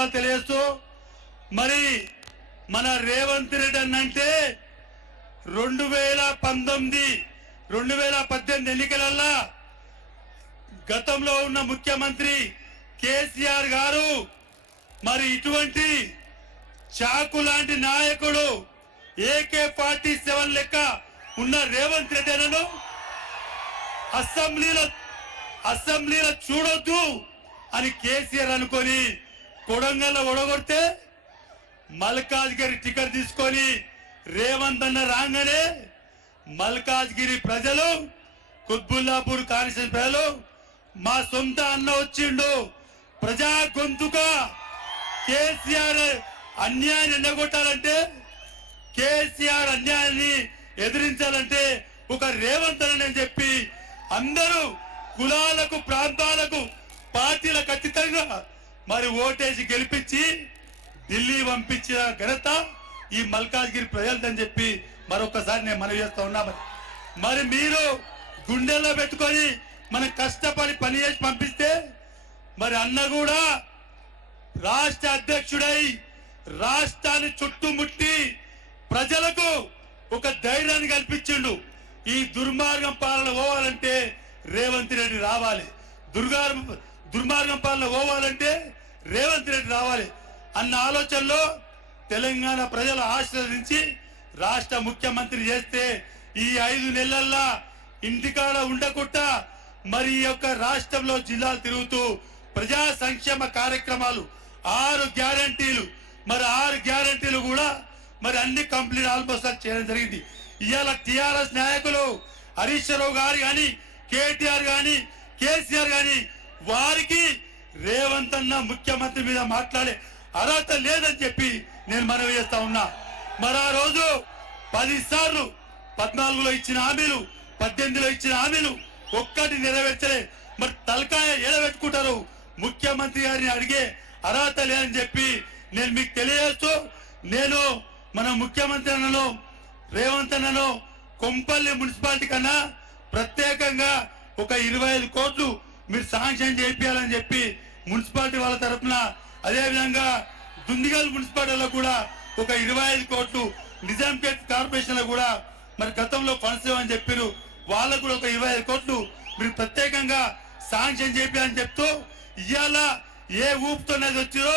ధన్యవాదాలు తెలియజేస్తూ మరి మన రేవంత్ రెడ్డి అన్నంటే 2018 ఎన్నికలల్లా గతంలో ఉన్న ముఖ్యమంత్రి కేసీఆర్ గారు మరి ఇటువంటి చాకు లాంటి నాయకుడు AK-47 లెక్క ఉన్న రేవంత్ రెడ్డి అన్నను అసెంబ్లీలో చూడొద్దు అని కేసీఆర్ అనుకొని కొడంగల్లో ఒడగొడితే మల్కాజ్గిరి టికెట్ తీసుకొని రేవంత్ అన్న రాగానే మల్కాజ్గిరి ప్రజలు కుత్బుల్లాపూర్ కాన్స్టిట్యూన్సీ ప్రజలు మా సొంత అన్న వచ్చిండు ప్రజా గొంతుగా కేసీఆర్ అన్యాయాన్ని ఎండగొట్టాలంటే కేసీఆర్ అన్యాయాన్ని ఎదిరించాలంటే ఒక రేవంత్ అన్న అని చెప్పి అందరూ కులాలకు ప్రాంతాలకు పార్టీలకు అతీతంగా మరి ఓటేసి గెలిపించి ఢిల్లీ పంపించిన ఘనత ఈ మల్కాజ్గిరి ప్రజలదని చెప్పి మరొకసారి నేను మనవి చేస్తా ఉన్నా. మరి మీరు గుండెల్లో పెట్టుకొని మనం కష్టపడి పని చేసి పంపిస్తే మరి అన్న కూడా రాష్ట్ర అధ్యక్షుడై రాష్ట్రాన్ని చుట్టుముట్టి ప్రజలకు ఒక ధైర్యాన్ని కల్పించిండు. ఈ దుర్మార్గం పాలన పోవాలంటే రేవంత్ రెడ్డి రావాలి, దుర్మార్గం పాలన పోవాలంటే రేవంత్ రెడ్డి రావాలి అన్న ఆలోచనలో తెలంగాణ ప్రజలు ఆశీర్వదించి రాష్ట్ర ముఖ్యమంత్రి చేస్తే ఈ 5 నెలల్లో ఇంటికాడ ఉండకుండా మరి ఈ యొక్క రాష్ట్రంలో జిల్లాలు తిరుగుతూ ప్రజా సంక్షేమ కార్యక్రమాలు 6 గ్యారంటీలు మరి 6 గ్యారంటీలు కూడా మరి అన్ని కంప్లీట్ ఆల్మోస్ట్ చేయడం జరిగింది. ఇవాళ టిఆర్ఎస్ నాయకులు హరీష్ రావు గారు కానీ కేటీఆర్ కానీ కేసీఆర్ కానీ వారికి రేవంత్ అన్న ముఖ్యమంత్రి మీద మాట్లాడే అర్హత లేదని చెప్పి నేను మనవి చేస్తా ఉన్నా. మరి ఆ రోజు 10 సార్లు 14లో ఇచ్చిన హామీలు 18లో ఇచ్చిన హామీలు ఒక్కటి నెరవేర్చలే. మరి తలకాయ ఎడబెట్టుకుంటారు ముఖ్యమంత్రి గారిని అడిగే అర్హత లేదని చెప్పి నేను మీకు తెలియజేస్తూ నేను మన ముఖ్యమంత్రి అన్నను రేవంత్ అన్నను కొంపల్లి మున్సిపాలిటీ కన్నా ప్రత్యేకంగా ఒక 25 కోట్లు మీరు శాంక్షన్ చేయించాలని చెప్పి మున్సిపాలిటీ వాళ్ళ తరఫున, అదేవిధంగా దుండిగల్ మున్సిపాలిటీలో కూడా ఒక 25 కోట్లు, నిజాంపేట్ కార్పొరేషన్ లో కూడా మరి గతంలో ఫండ్స్ అని చెప్పారు, వాళ్ళకు కూడా ఒక 25 కోట్లు మీరు ప్రత్యేకంగా శాంక్షన్ చేయించాలని చెప్తూ ఇవాళ ఏ ఊపుతో వచ్చిరో